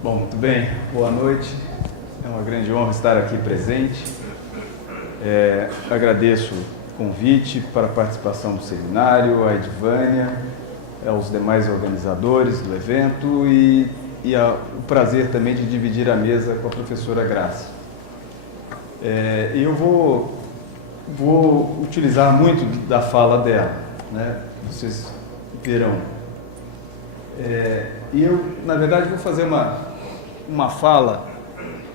Bom, muito bem. Boa noite. É uma grande honra estar aqui presente. Agradeço o convite para a participação do seminário, a Edvânia, aos demais organizadores do evento e o prazer também de dividir a mesa com a professora Graça. Eu vou utilizar muito da fala dela, né? Vocês verão. E eu, na verdade, vou fazer uma fala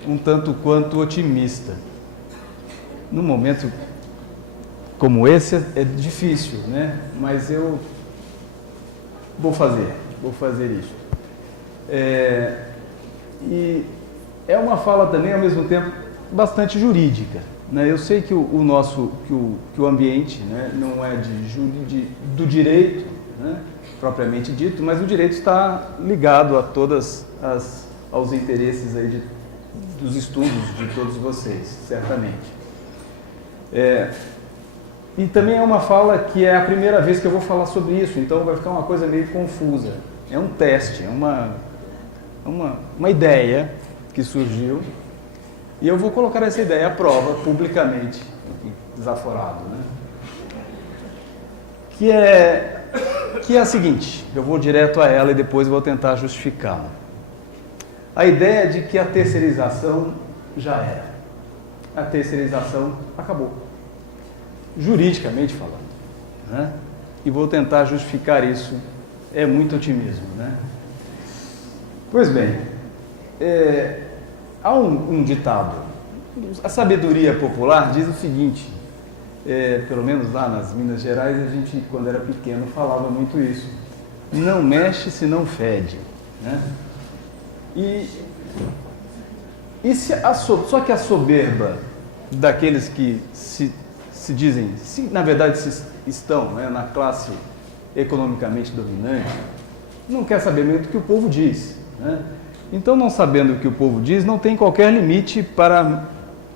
um tanto quanto otimista. Num momento como esse é difícil, né? Mas eu vou fazer isso. E é uma fala também, ao mesmo tempo, bastante jurídica, né? Eu sei que o ambiente, né, não é do direito, né, propriamente dito, mas o direito está ligado a aos interesses aí dos estudos de todos vocês, certamente. E também é uma fala que é a primeira vez que eu vou falar sobre isso, então vai ficar uma coisa meio confusa. É um teste, é uma ideia que surgiu e eu vou colocar essa ideia à prova publicamente, desaforado, né? Que é a seguinte, eu vou direto a ela e depois vou tentar justificá-la. A ideia de que a terceirização já era. A terceirização acabou. Juridicamente falando, né? E vou tentar justificar isso. É muito otimismo, né? Pois bem, há um ditado. A sabedoria popular diz o seguinte, pelo menos lá nas Minas Gerais, a gente, quando era pequeno, falava muito isso. Não mexe se não fede, né? Só que a soberba daqueles que se dizem, na verdade estão, né, na classe economicamente dominante, não quer saber mesmo do que o povo diz, né? Então, não sabendo o que o povo diz, não tem qualquer limite para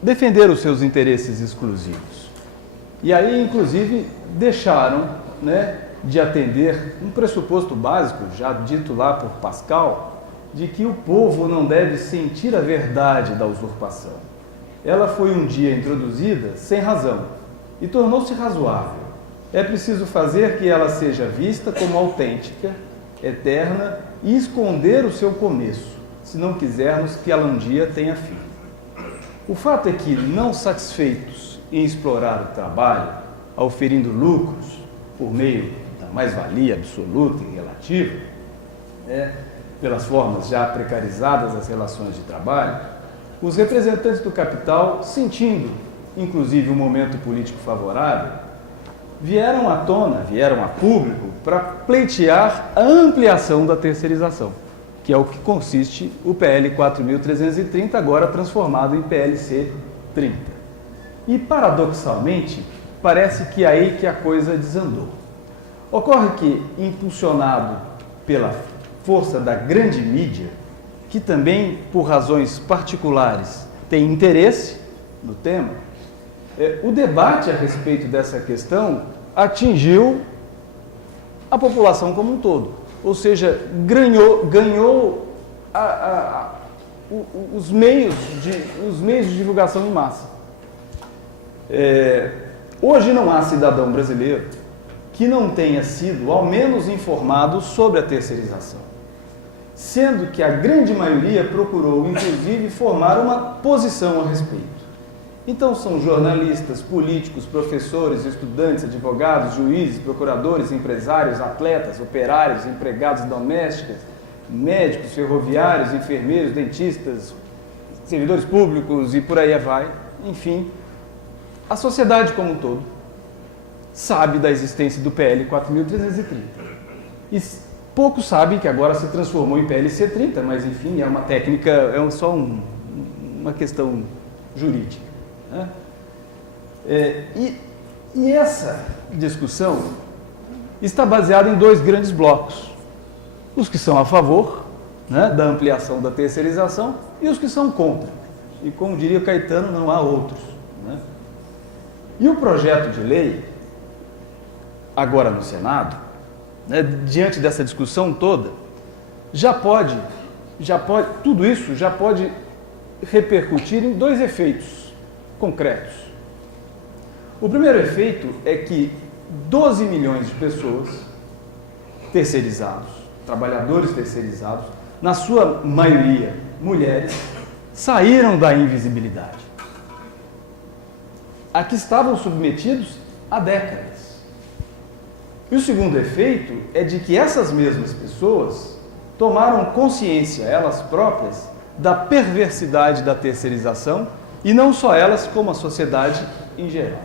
defender os seus interesses exclusivos. E aí, inclusive, deixaram, né, de atender um pressuposto básico, já dito lá por Pascal, de que o povo não deve sentir a verdade da usurpação. Ela foi um dia introduzida sem razão e tornou-se razoável. É preciso fazer que ela seja vista como autêntica, eterna e esconder o seu começo, se não quisermos que ela um dia tenha fim. O fato é que, não satisfeitos em explorar o trabalho, auferindo lucros por meio da mais-valia absoluta e relativa, pelas formas já precarizadas das relações de trabalho, os representantes do capital, sentindo, inclusive, um momento político favorável, vieram a público para pleitear a ampliação da terceirização, que é o que consiste o PL 4.330, agora transformado em PLC 30. E, paradoxalmente, parece que é aí que a coisa desandou. Ocorre que, impulsionado pela força da grande mídia, que também, por razões particulares, tem interesse no tema, o debate a respeito dessa questão atingiu a população como um todo. Ou seja, ganhou os meios de divulgação em massa. Hoje não há cidadão brasileiro que não tenha sido, ao menos, informado sobre a terceirização, sendo que a grande maioria procurou, inclusive, formar uma posição a respeito. Então, são jornalistas, políticos, professores, estudantes, advogados, juízes, procuradores, empresários, atletas, operários, empregados domésticos, médicos, ferroviários, enfermeiros, dentistas, servidores públicos e por aí vai. Enfim, a sociedade como um todo sabe da existência do PL 4.330. E poucos sabem que agora se transformou em PLC 30, mas enfim, é uma técnica, só uma questão jurídica, né? E essa discussão está baseada em dois grandes blocos. Os que são a favor, né, da ampliação da terceirização e os que são contra. E como diria Caetano, não há outros, né? E o projeto de lei, agora no Senado, né, diante dessa discussão toda, já pode tudo isso já pode repercutir em dois efeitos concretos. O primeiro efeito é que 12 milhões de pessoas terceirizados, trabalhadores terceirizados, na sua maioria mulheres, saíram da invisibilidade, a que estavam submetidos há décadas. E o segundo efeito é de que essas mesmas pessoas tomaram consciência, elas próprias, da perversidade da terceirização, e não só elas, como a sociedade em geral.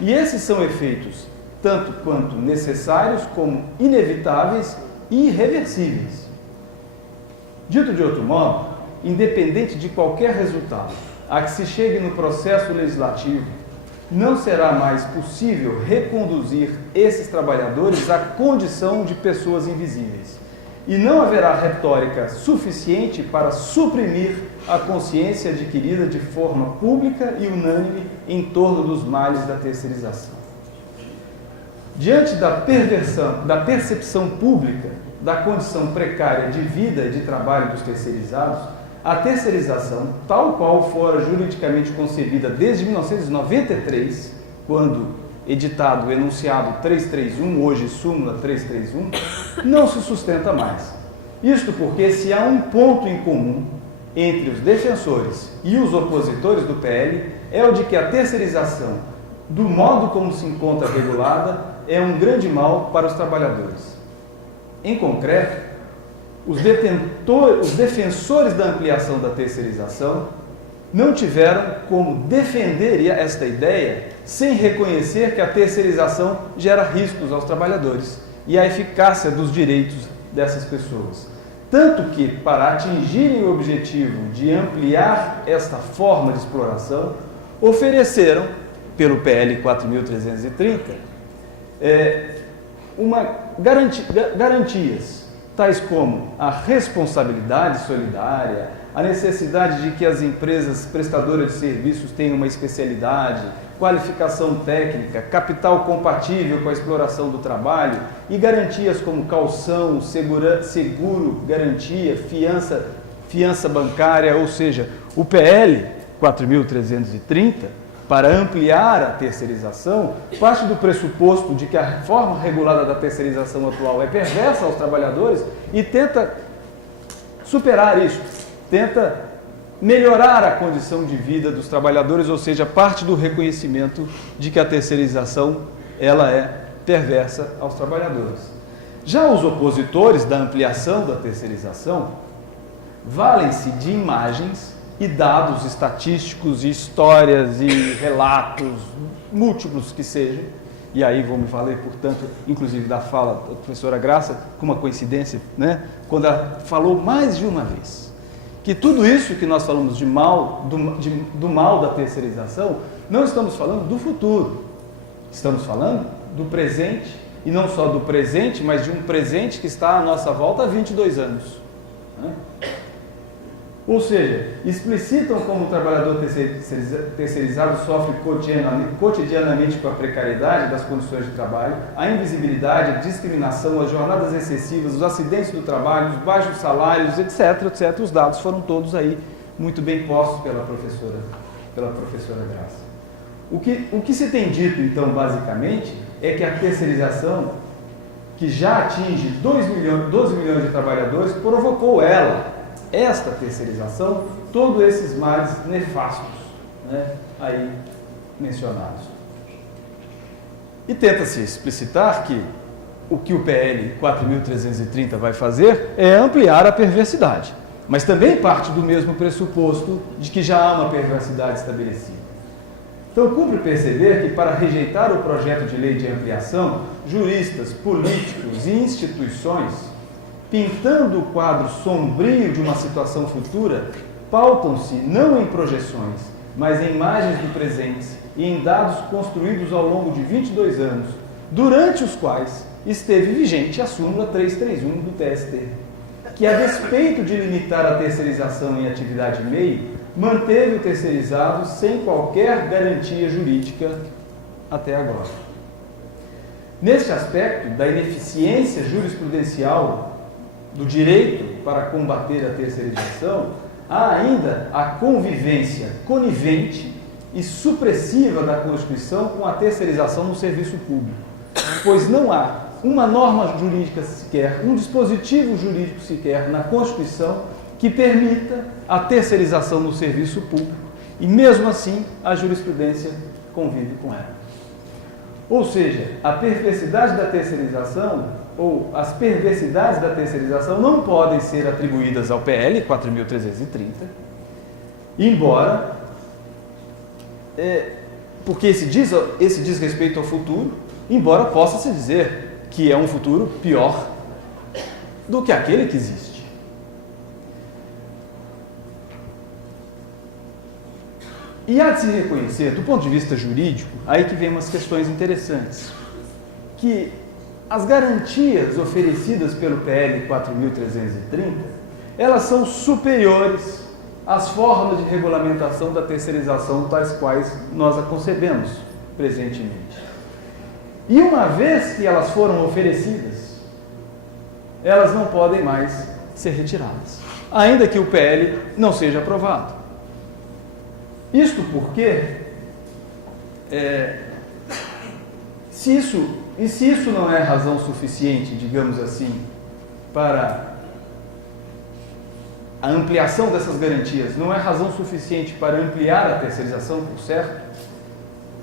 E esses são efeitos tanto quanto necessários, como inevitáveis e irreversíveis. Dito de outro modo, independente de qualquer resultado a que se chegue no processo legislativo, não será mais possível reconduzir esses trabalhadores à condição de pessoas invisíveis. E não haverá retórica suficiente para suprimir a consciência adquirida de forma pública e unânime em torno dos males da terceirização. Diante da percepção pública da condição precária de vida e de trabalho dos terceirizados, a terceirização, tal qual fora juridicamente concebida desde 1993, quando editado o enunciado 331, hoje súmula 331, não se sustenta mais. Isto porque, se há um ponto em comum entre os defensores e os opositores do PL, é o de que a terceirização, do modo como se encontra regulada, é um grande mal para os trabalhadores. Em concreto, os defensores da ampliação da terceirização não tiveram como defender esta ideia sem reconhecer que a terceirização gera riscos aos trabalhadores e à eficácia dos direitos dessas pessoas. Tanto que, para atingirem o objetivo de ampliar esta forma de exploração, ofereceram, pelo PL 4.330, garantias, tais como a responsabilidade solidária, a necessidade de que as empresas prestadoras de serviços tenham uma especialidade, qualificação técnica, capital compatível com a exploração do trabalho e garantias como caução, seguro, garantia, fiança bancária, ou seja, o PL 4.330, para ampliar a terceirização, parte do pressuposto de que a forma regulada da terceirização atual é perversa aos trabalhadores e tenta superar isso, tenta melhorar a condição de vida dos trabalhadores, ou seja, parte do reconhecimento de que a terceirização ela é perversa aos trabalhadores. Já os opositores da ampliação da terceirização valem-se de imagens e dados estatísticos, e histórias e relatos múltiplos que sejam, e aí vou me valer, portanto, inclusive da fala da professora Graça, com uma coincidência, né, quando ela falou mais de uma vez que tudo isso que nós falamos do mal da terceirização, não estamos falando do futuro, estamos falando do presente, e não só do presente, mas de um presente que está à nossa volta há 22 anos. Né? Ou seja, explicitam como o trabalhador terceirizado sofre cotidianamente com a precariedade das condições de trabalho, a invisibilidade, a discriminação, as jornadas excessivas, os acidentes do trabalho, os baixos salários, etc, etc. Os dados foram todos aí muito bem postos pela professora Graça. O que se tem dito, então, basicamente, é que a terceirização, que já atinge 12 milhões de trabalhadores, provocou esta terceirização, todos esses males nefastos, né, aí mencionados. E tenta-se explicitar que o PL 4.330 vai fazer é ampliar a perversidade, mas também parte do mesmo pressuposto de que já há uma perversidade estabelecida. Então, cumpre perceber que, para rejeitar o projeto de lei de ampliação, juristas, políticos e instituições, pintando o quadro sombrio de uma situação futura, pautam-se não em projeções, mas em imagens do presente e em dados construídos ao longo de 22 anos, durante os quais esteve vigente a súmula 331 do TST, que, a despeito de limitar a terceirização em atividade MEI, manteve o terceirizado sem qualquer garantia jurídica até agora. Neste aspecto da ineficiência jurisprudencial do direito para combater a terceirização, há ainda a convivência conivente e supressiva da Constituição com a terceirização no serviço público, pois não há uma norma jurídica sequer, um dispositivo jurídico sequer na Constituição que permita a terceirização no serviço público e, mesmo assim, a jurisprudência convive com ela. Ou seja, a perversidade da terceirização ou as perversidades da terceirização não podem ser atribuídas ao PL 4.330, embora, porque esse diz respeito ao futuro, embora possa-se dizer que é um futuro pior do que aquele que existe. E há de se reconhecer, do ponto de vista jurídico, aí que vem umas questões interessantes, que as garantias oferecidas pelo PL 4.330, elas são superiores às formas de regulamentação da terceirização tais quais nós a concebemos presentemente. E uma vez que elas foram oferecidas, elas não podem mais ser retiradas, ainda que o PL não seja aprovado. Isto porque, se isso não é razão suficiente, digamos assim, para a ampliação dessas garantias, não é razão suficiente para ampliar a terceirização, por certo,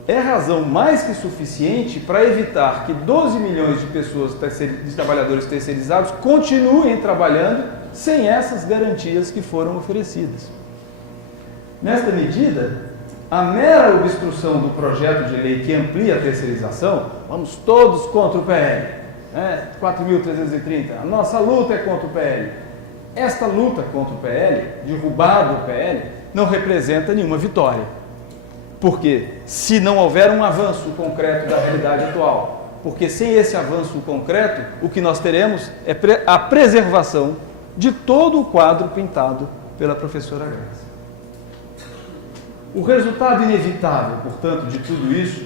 é razão mais que suficiente para evitar que 12 milhões de pessoas, de trabalhadores terceirizados, continuem trabalhando sem essas garantias que foram oferecidas. Nesta medida, a mera obstrução do projeto de lei que amplia a terceirização, vamos todos contra o PL, 4.330, a nossa luta é contra o PL. Esta luta contra o PL, derrubado o PL, não representa nenhuma vitória. Porque se não houver um avanço concreto da realidade atual, porque sem esse avanço concreto, o que nós teremos é a preservação de todo o quadro pintado pela professora Graça. O resultado inevitável, portanto, de tudo isso,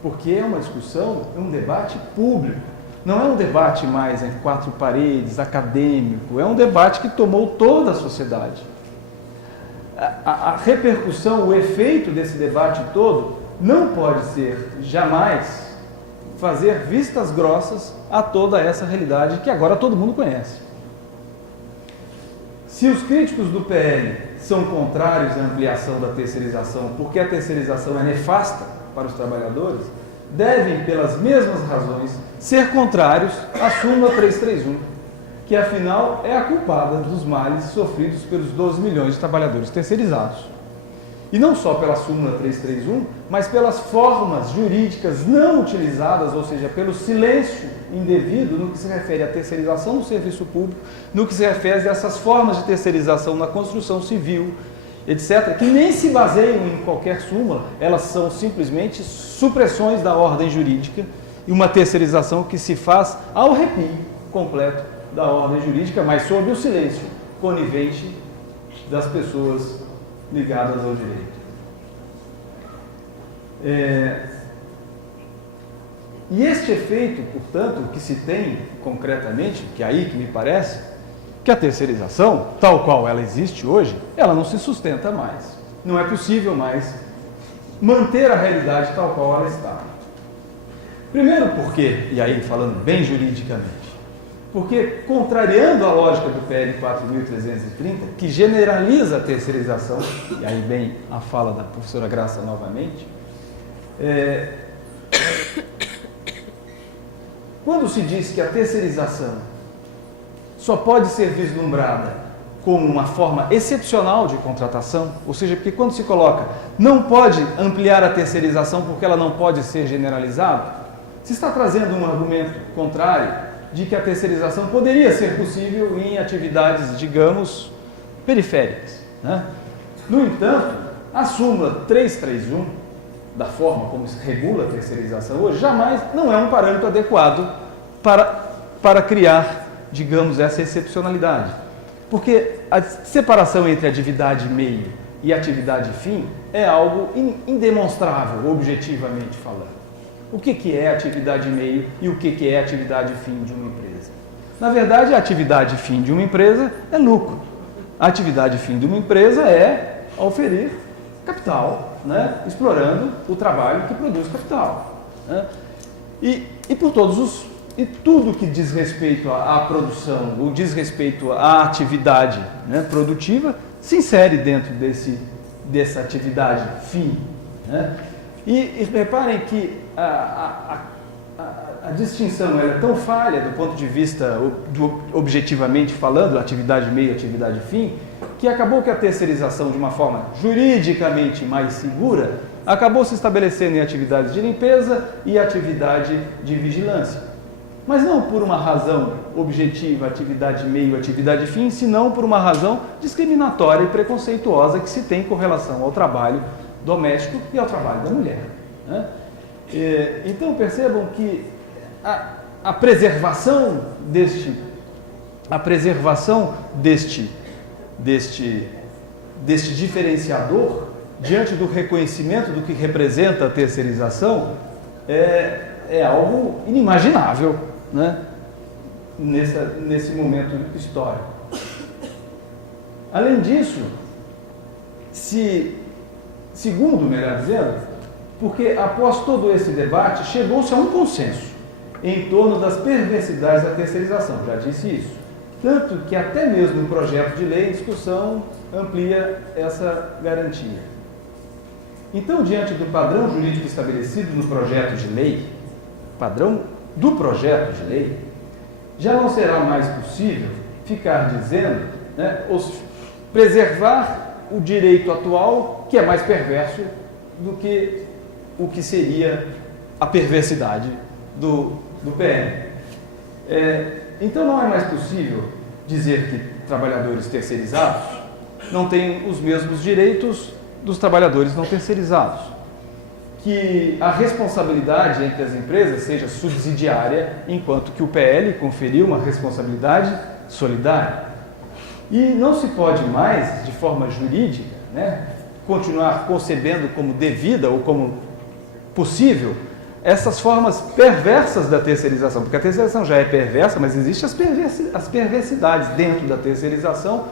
porque é uma discussão, é um debate público, não é um debate mais em quatro paredes, acadêmico, é um debate que tomou toda a sociedade. A repercussão, o efeito desse debate todo não pode ser, jamais, fazer vistas grossas a toda essa realidade que agora todo mundo conhece. Se os críticos do PL são contrários à ampliação da terceirização, porque a terceirização é nefasta para os trabalhadores, devem, pelas mesmas razões, ser contrários à súmula 331, que afinal é a culpada dos males sofridos pelos 12 milhões de trabalhadores terceirizados. E não só pela súmula 331, mas pelas formas jurídicas não utilizadas, ou seja, pelo silêncio indevido no que se refere à terceirização do serviço público, no que se refere a essas formas de terceirização na construção civil, etc., que nem se baseiam em qualquer súmula, elas são simplesmente supressões da ordem jurídica e uma terceirização que se faz ao arrepio completo da ordem jurídica, mas sob o silêncio conivente das pessoas ligadas ao direito. E este efeito, portanto, que se tem concretamente, que é aí que me parece, que a terceirização, tal qual ela existe hoje, ela não se sustenta mais. Não é possível mais manter a realidade tal qual ela está. Primeiro porque, e aí falando bem juridicamente, porque, contrariando a lógica do PL 4.330, que generaliza a terceirização, e aí bem a fala da professora Graça novamente, quando se diz que a terceirização só pode ser vislumbrada como uma forma excepcional de contratação, ou seja, porque quando se coloca não pode ampliar a terceirização porque ela não pode ser generalizada, se está trazendo um argumento contrário de que a terceirização poderia ser possível em atividades, digamos, periféricas, né? No entanto, a súmula 331, da forma como se regula a terceirização hoje, jamais não é um parâmetro adequado para criar, digamos, essa excepcionalidade. Porque a separação entre atividade meio e atividade fim é algo indemonstrável, objetivamente falando. O que é atividade meio e o que é atividade fim de uma empresa? Na verdade, a atividade fim de uma empresa é lucro. A atividade fim de uma empresa é oferir capital, né? Explorando o trabalho que produz capital. Né? E por e tudo que diz respeito à produção, ou diz respeito à atividade, né, produtiva, se insere dentro dessa atividade fim. Né? E reparem que a distinção ela é tão falha do ponto de vista objetivamente falando, atividade meio, atividade fim, que acabou que a terceirização, de uma forma juridicamente mais segura, acabou se estabelecendo em atividades de limpeza e atividade de vigilância. Mas não por uma razão objetiva, atividade meio, atividade fim, senão por uma razão discriminatória e preconceituosa que se tem com relação ao trabalho doméstico e ao trabalho da mulher. Né? Então percebam que a preservação deste diferenciador diante do reconhecimento do que representa a terceirização é algo inimaginável, né? Nesse momento histórico. Além disso, segundo, melhor dizendo, porque após todo esse debate chegou-se a um consenso em torno das perversidades da terceirização, já disse isso. Tanto que até mesmo no projeto de lei em discussão amplia essa garantia. Então, diante do padrão jurídico estabelecido no projeto de lei, padrão do projeto de lei, já não será mais possível ficar dizendo, né, preservar o direito atual, que é mais perverso do que o que seria a perversidade do PL. Então não é mais possível dizer que trabalhadores terceirizados não têm os mesmos direitos dos trabalhadores não terceirizados, que a responsabilidade entre as empresas seja subsidiária, enquanto que o PL conferiu uma responsabilidade solidária. E não se pode mais, de forma jurídica, né, continuar concebendo como devida ou como possível essas formas perversas da terceirização, porque a terceirização já é perversa, mas existem as perversidades dentro da terceirização,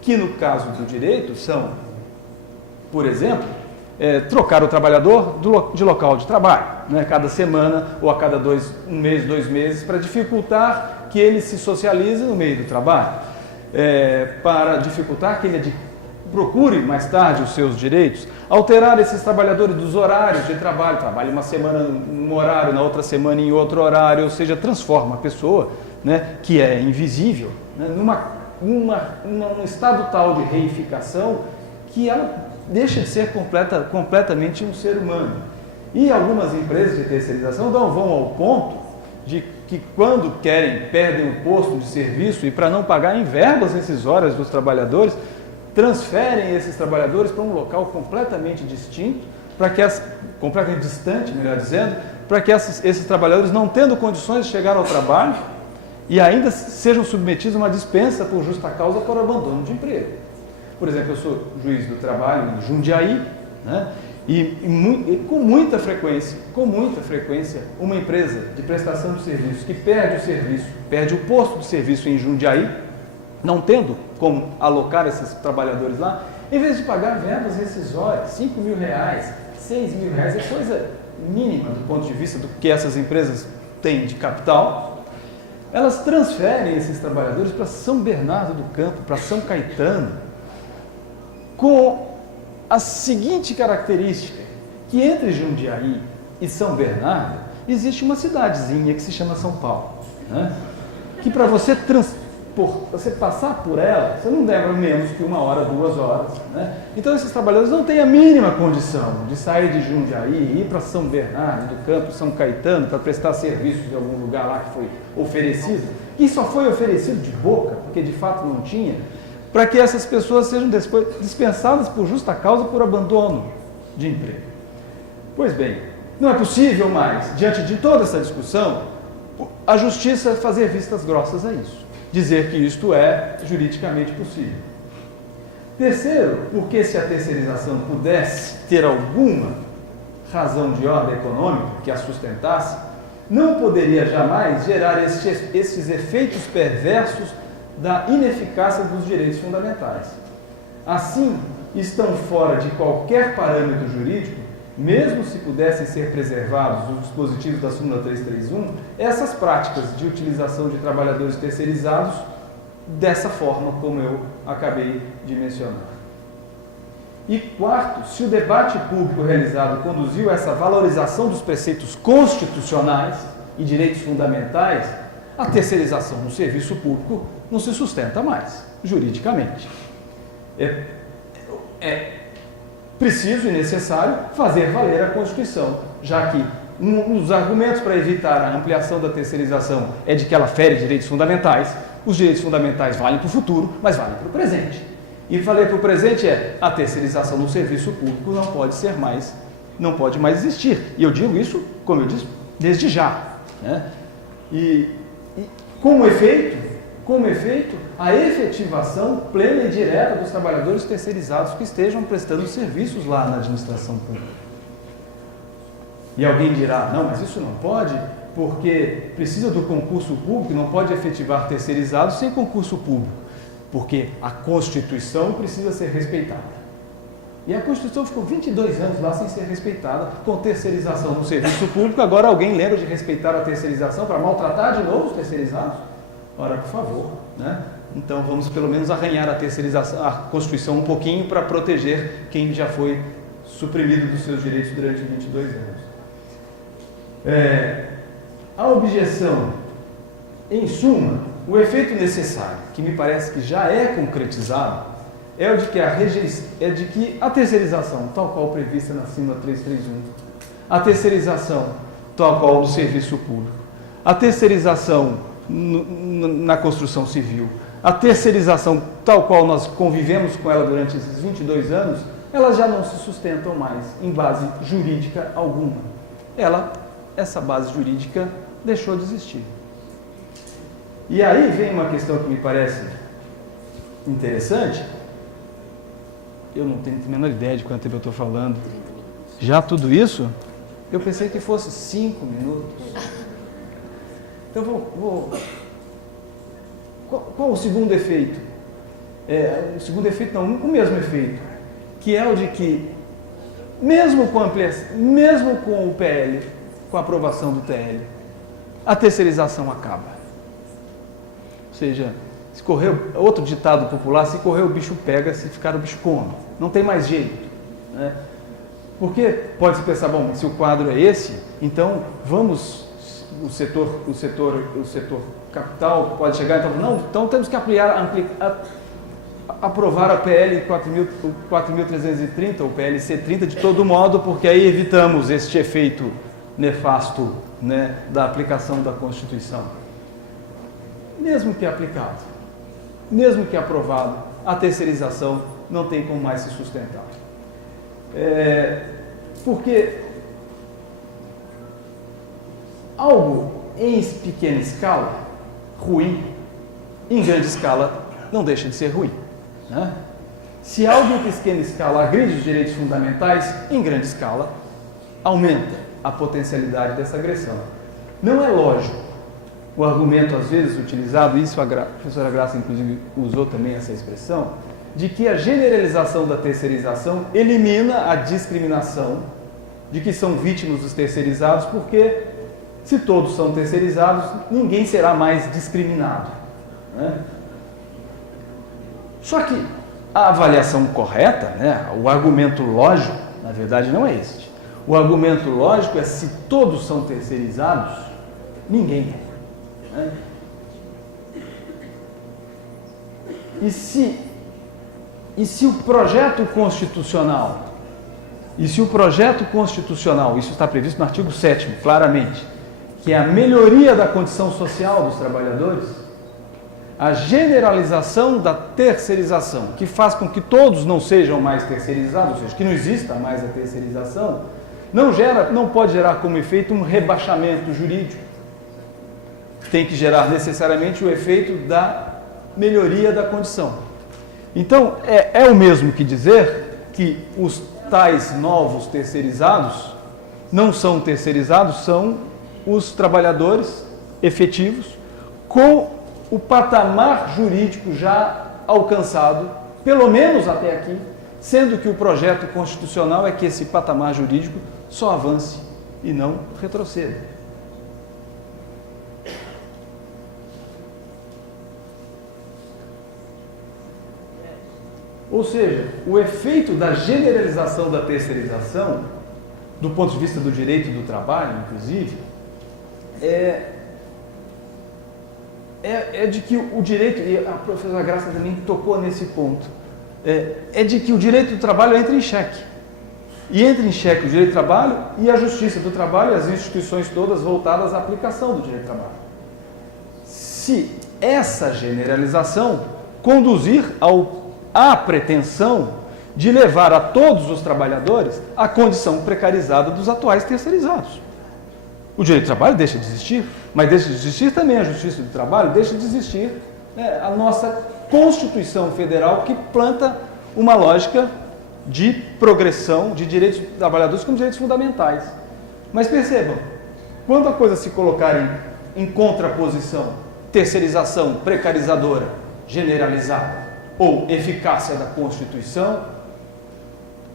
que no caso do direito são, por exemplo, trocar o trabalhador de local de trabalho, né, cada semana ou a cada um mês, 2 meses, para dificultar que ele se socialize no meio do trabalho, para dificultar que ele procure mais tarde os seus direitos, alterar esses trabalhadores dos horários de trabalho, trabalha uma semana num horário, na outra semana em outro horário, ou seja, transforma a pessoa, né, que é invisível, né, num estado tal de reificação que ela deixa de ser completamente um ser humano. E algumas empresas de terceirização vão ao ponto de que quando perdem o posto de serviço e para não pagar em verbas rescisórias dos trabalhadores, transferem esses trabalhadores para um local completamente distinto, completamente distante, melhor dizendo, para que esses trabalhadores, não tendo condições de chegar ao trabalho, e ainda sejam submetidos a uma dispensa por justa causa por abandono de emprego. Por exemplo, eu sou juiz do trabalho em Jundiaí, né? E com muita frequência, uma empresa de prestação de serviços que perde o posto de serviço em Jundiaí, não tendo como alocar esses trabalhadores lá, em vez de pagar verbas rescisórias, R$5.000, R$6.000, é coisa mínima do ponto de vista do que essas empresas têm de capital, elas transferem esses trabalhadores para São Bernardo do Campo, para São Caetano, com a seguinte característica, que entre Jundiaí e São Bernardo existe uma cidadezinha que se chama São Paulo, né? Que para você passar por ela, você não leva menos que 1 hora, 2 horas, né? Então esses trabalhadores não têm a mínima condição de sair de Jundiaí e ir para São Bernardo do Campo, São Caetano, para prestar serviço de algum lugar lá que foi oferecido, e só foi oferecido de boca, porque de fato não tinha, para que essas pessoas sejam depois dispensadas por justa causa por abandono de emprego. Pois bem, não é possível mais, diante de toda essa discussão, a justiça fazer vistas grossas a isso, dizer que isto é juridicamente possível. Terceiro, porque se a terceirização pudesse ter alguma razão de ordem econômica que a sustentasse, não poderia jamais gerar esses efeitos perversos da ineficácia dos direitos fundamentais. Assim, estão fora de qualquer parâmetro jurídico, mesmo se pudessem ser preservados os dispositivos da súmula 331, essas práticas de utilização de trabalhadores terceirizados dessa forma como eu acabei de mencionar. E quarto, se o debate público realizado conduziu a essa valorização dos preceitos constitucionais e direitos fundamentais, a terceirização no serviço público não se sustenta mais, juridicamente. É preciso e necessário fazer valer a Constituição, já que um dos argumentos para evitar a ampliação da terceirização é de que ela fere direitos fundamentais. Os direitos fundamentais valem para o futuro, mas valem para o presente. E falei para o presente a terceirização no serviço público não pode mais existir. E eu digo isso, como eu disse, desde já. Né? E como efeito, a efetivação plena e direta dos trabalhadores terceirizados que estejam prestando serviços lá na administração pública. E alguém dirá, não, mas isso não pode, porque precisa do concurso público, não pode efetivar terceirizados sem concurso público. Porque a Constituição precisa ser respeitada. E a Constituição ficou 22 anos lá sem ser respeitada, com terceirização no serviço público. Agora alguém lembra de respeitar a terceirização para maltratar de novo os terceirizados? Ora, por favor, né? Então vamos pelo menos arranhar a terceirização, a Constituição um pouquinho para proteger quem já foi suprimido dos seus direitos durante 22 anos. A objeção, em suma, o efeito necessário, que me parece que já é concretizado, é o de que a terceirização, tal qual prevista na súmula 331, a terceirização, tal qual do serviço público, a terceirização na construção civil, a terceirização, tal qual nós convivemos com ela durante esses 22 anos, elas já não se sustentam mais em base jurídica alguma. Essa base jurídica deixou de existir. E aí vem uma questão que me parece interessante. Eu não tenho a menor ideia de quanto tempo eu estou falando. Já tudo isso? Eu pensei que fosse 5 minutos. Então qual o segundo efeito? O segundo efeito não, o mesmo efeito, que é o de que, mesmo com o PL, com a aprovação do TL, a terceirização acaba. Ou seja, se correr, outro ditado popular, se correr o bicho pega, se ficar o bicho come. Não tem mais jeito. Né? Porque pode-se pensar, bom, se o quadro é esse, então vamos, o setor capital pode chegar e então, não, então temos que aprovar a PL 4.330, ou PLC 30 de todo modo, porque aí evitamos este efeito nefasto, né, da aplicação da Constituição. Mesmo que aplicado, mesmo que aprovado, a terceirização não tem como mais se sustentar. Porque algo em pequena escala, ruim, em grande escala, não deixa de ser ruim. Né? Se algo em pequena escala agride os direitos fundamentais, em grande escala, aumenta a potencialidade dessa agressão. Não é lógico o argumento, às vezes, utilizado, isso a professora Graça, inclusive, usou também essa expressão, de que a generalização da terceirização elimina a discriminação de que são vítimas dos terceirizados, porque se todos são terceirizados, ninguém será mais discriminado. Né? Só que a avaliação correta, né, o argumento lógico, na verdade, não é este. O argumento lógico é: se todos são terceirizados, ninguém é. Né? E se o projeto constitucional, isso está previsto no artigo 7º, claramente, que é a melhoria da condição social dos trabalhadores, a generalização da terceirização, que faz com que todos não sejam mais terceirizados, ou seja, que não exista mais a terceirização, não pode gerar como efeito um rebaixamento jurídico. Tem que gerar necessariamente o efeito da melhoria da condição. Então, é o mesmo que dizer que os tais novos terceirizados não são terceirizados, são os trabalhadores efetivos com o patamar jurídico já alcançado, pelo menos até aqui, sendo que o projeto constitucional é que esse patamar jurídico só avance e não retroceda. Ou seja, o efeito da generalização da terceirização, do ponto de vista do direito do trabalho, inclusive, é de que o direito, e a professora Graça também tocou nesse ponto, é de que o direito do trabalho entra em xeque. E entra em xeque o direito do trabalho e a justiça do trabalho e as instituições todas voltadas à aplicação do direito do trabalho. Se essa generalização conduzir à pretensão de levar a todos os trabalhadores à condição precarizada dos atuais terceirizados. O direito do trabalho deixa de existir, mas deixa de existir também a justiça do trabalho, deixa de existir a nossa Constituição Federal, que planta uma lógica de progressão de direitos dos trabalhadores como direitos fundamentais. Mas percebam, quando a coisa se colocar em contraposição, terceirização precarizadora, generalizada, ou eficácia da Constituição,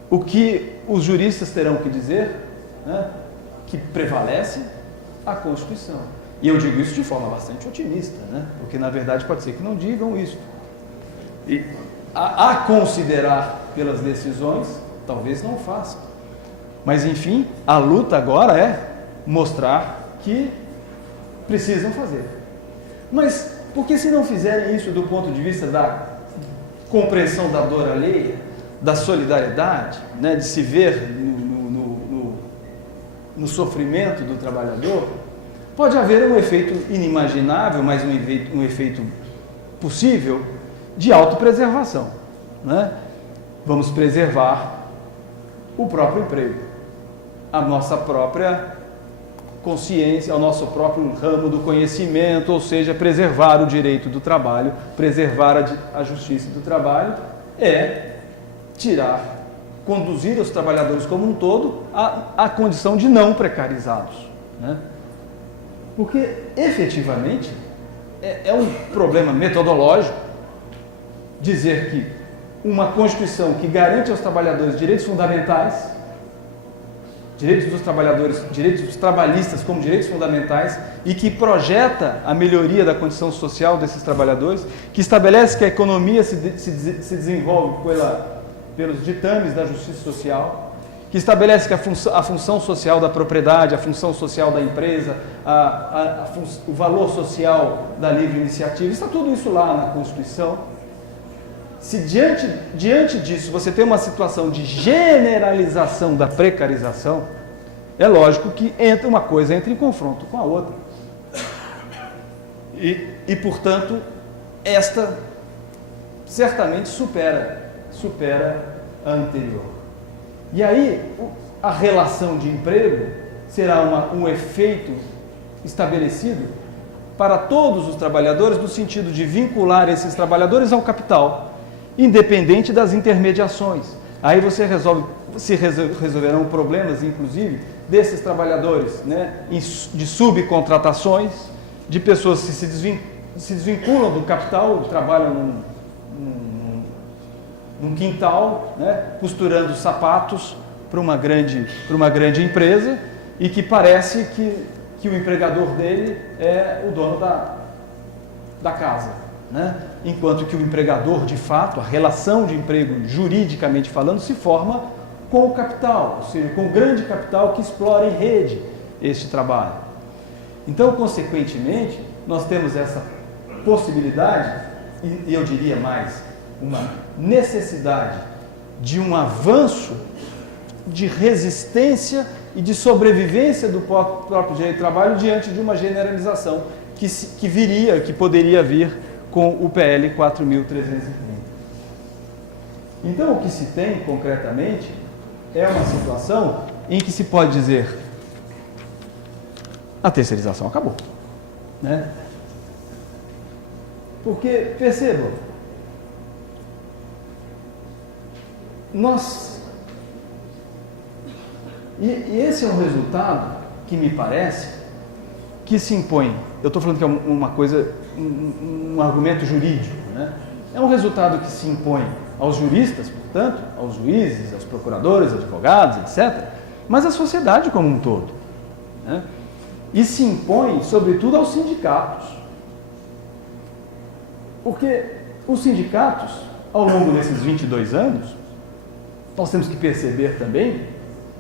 o que os juristas terão que dizer, que prevalece a Constituição. E eu digo isso de forma bastante otimista, porque na verdade pode ser que não digam isso. E a considerar pelas decisões, talvez não façam. Mas enfim, a luta agora é mostrar que precisam fazer. Mas por que se não fizerem isso do ponto de vista da compreensão da dor alheia, da solidariedade, de se ver no sofrimento do trabalhador, pode haver um efeito inimaginável, mas um efeito possível de autopreservação. Vamos preservar o próprio emprego, a nossa própria consciência, o nosso próprio ramo do conhecimento, ou seja, preservar o direito do trabalho, preservar a justiça do trabalho, conduzir os trabalhadores como um todo à condição de não precarizados. Porque, efetivamente, é um problema metodológico dizer que uma Constituição que garante aos trabalhadores direitos fundamentais, direitos dos trabalhadores, direitos dos trabalhistas como direitos fundamentais, e que projeta a melhoria da condição social desses trabalhadores, que estabelece que a economia se desenvolve pelos ditames da justiça social, que estabelece que a função social da propriedade, a função social da empresa, o valor social da livre iniciativa, está tudo isso lá na Constituição. Se diante disso você tem uma situação de generalização da precarização, é lógico que uma coisa entra em confronto com a outra. E portanto, esta certamente supera a anterior. E aí, a relação de emprego será um efeito estabelecido para todos os trabalhadores, no sentido de vincular esses trabalhadores ao capital, independente das intermediações. Aí resolverão problemas, inclusive, desses trabalhadores, de subcontratações, de pessoas que se desvinculam do capital, trabalham num quintal, costurando sapatos para uma grande empresa, e que parece que o empregador dele é o dono da casa. Enquanto que o empregador, de fato, a relação de emprego, juridicamente falando, se forma com o capital, ou seja, com o grande capital que explora em rede este trabalho. Então, consequentemente, nós temos essa possibilidade, e eu diria mais, uma necessidade de um avanço de resistência e de sobrevivência do próprio direito do trabalho diante de uma generalização que poderia vir com o PL 4.330. Então, o que se tem concretamente é uma situação em que se pode dizer: a terceirização acabou. Porque, percebam, e esse é um resultado que me parece que se impõe, eu estou falando que é uma coisa, um argumento jurídico, né? É um resultado que se impõe aos juristas, portanto, aos juízes, aos procuradores, advogados, etc., mas à sociedade como um todo, né? E se impõe, sobretudo, aos sindicatos. Porque os sindicatos, ao longo desses 22 anos, nós temos que perceber também,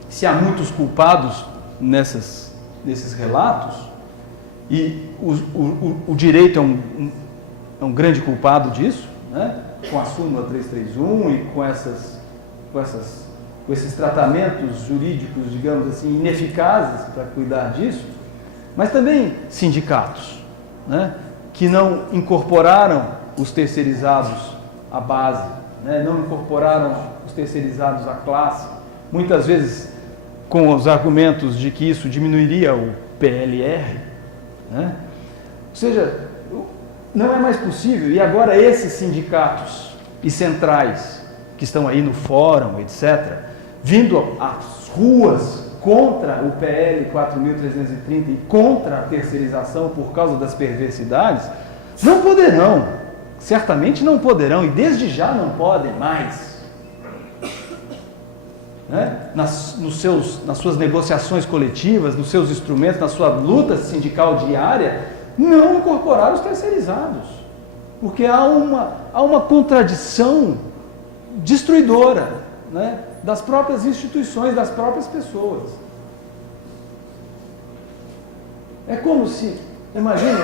se há muitos culpados nesses relatos, e o direito é um grande culpado disso, né? Com a súmula 331 e com esses tratamentos jurídicos, digamos assim, ineficazes para cuidar disso, mas também sindicatos, né? Que não incorporaram os terceirizados à base, né? Não incorporaram os terceirizados à classe, muitas vezes com os argumentos de que isso diminuiria o PLR, né? Ou seja, não é mais possível, e agora esses sindicatos e centrais que estão aí no fórum, etc., vindo às ruas contra o PL 4.330 e contra a terceirização por causa das perversidades, não poderão, certamente não poderão, e desde já não podem mais, né? Nas suas negociações coletivas, nos seus instrumentos, na sua luta sindical diária, não incorporar os terceirizados, porque há uma contradição destruidora, né? Das próprias instituições, das próprias pessoas. É como se, imagina,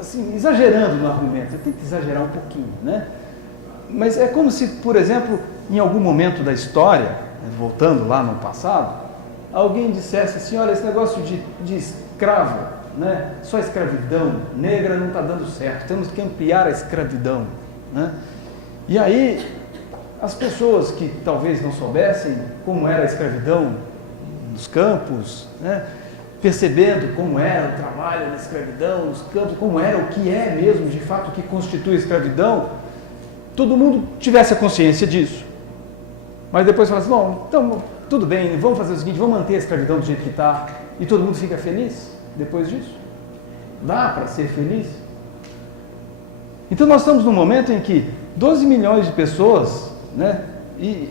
assim, exagerando no argumento, você tem que exagerar um pouquinho, né? Mas é como se, por exemplo, em algum momento da história, voltando lá no passado, alguém dissesse assim, olha, esse negócio de escravo, né? Só escravidão negra não está dando certo, temos que ampliar a escravidão, né? E aí, as pessoas que talvez não soubessem como era a escravidão nos campos, né? Percebendo como era o trabalho na escravidão nos campos, como era o que é mesmo, de fato, o que constitui a escravidão, todo mundo tivesse a consciência disso. Mas depois falasse, bom, então, tudo bem, vamos fazer o seguinte, vamos manter a escravidão do jeito que está, e todo mundo fica feliz depois disso. Dá para ser feliz? Então nós estamos num momento em que 12 milhões de pessoas, né, e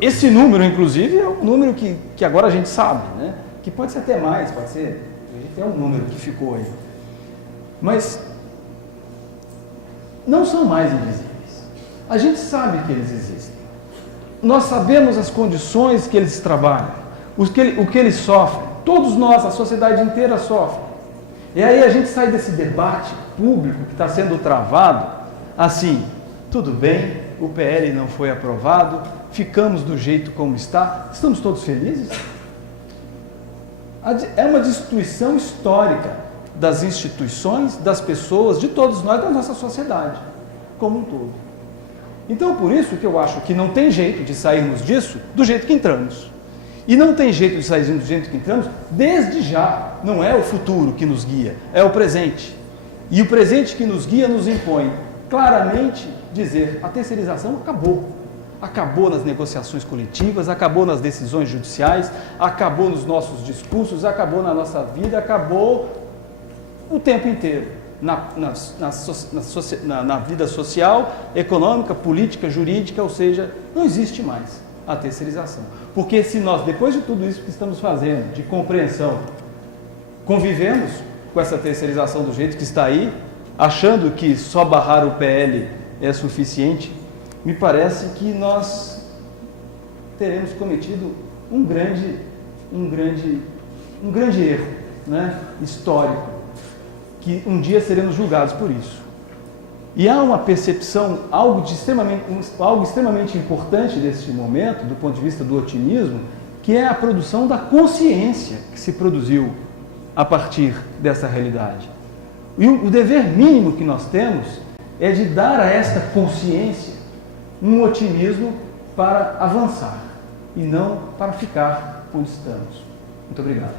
esse número, inclusive, é um número que agora a gente sabe, né, que pode ser até mais, pode ser, a gente tem um número que ficou aí, mas não são mais invisíveis. A gente sabe que eles existem. Nós sabemos as condições que eles trabalham, o que eles sofrem. Todos nós, a sociedade inteira sofre. E aí a gente sai desse debate público que está sendo travado, assim, tudo bem, o PL não foi aprovado, ficamos do jeito como está, estamos todos felizes? É uma destruição histórica das instituições, das pessoas, de todos nós, da nossa sociedade, como um todo. Então, por isso que eu acho que não tem jeito de sairmos disso do jeito que entramos. E não tem jeito de sairmos do jeito que entramos desde já. Não é o futuro que nos guia, é o presente. E o presente que nos guia nos impõe claramente dizer, a terceirização acabou. Acabou nas negociações coletivas, acabou nas decisões judiciais, acabou nos nossos discursos, acabou na nossa vida, acabou o tempo inteiro. Na vida social, econômica, política, jurídica, ou seja, não existe mais a terceirização. Porque se nós, depois de tudo isso que estamos fazendo, de compreensão, convivemos com essa terceirização do jeito que está aí, achando que só barrar o PL é suficiente, me parece que nós teremos cometido um grande erro, né, histórico, que um dia seremos julgados por isso. E há uma percepção, algo extremamente importante deste momento, do ponto de vista do otimismo, que é a produção da consciência que se produziu a partir dessa realidade. E o dever mínimo que nós temos é de dar a esta consciência um otimismo para avançar e não para ficar onde estamos. Muito obrigado.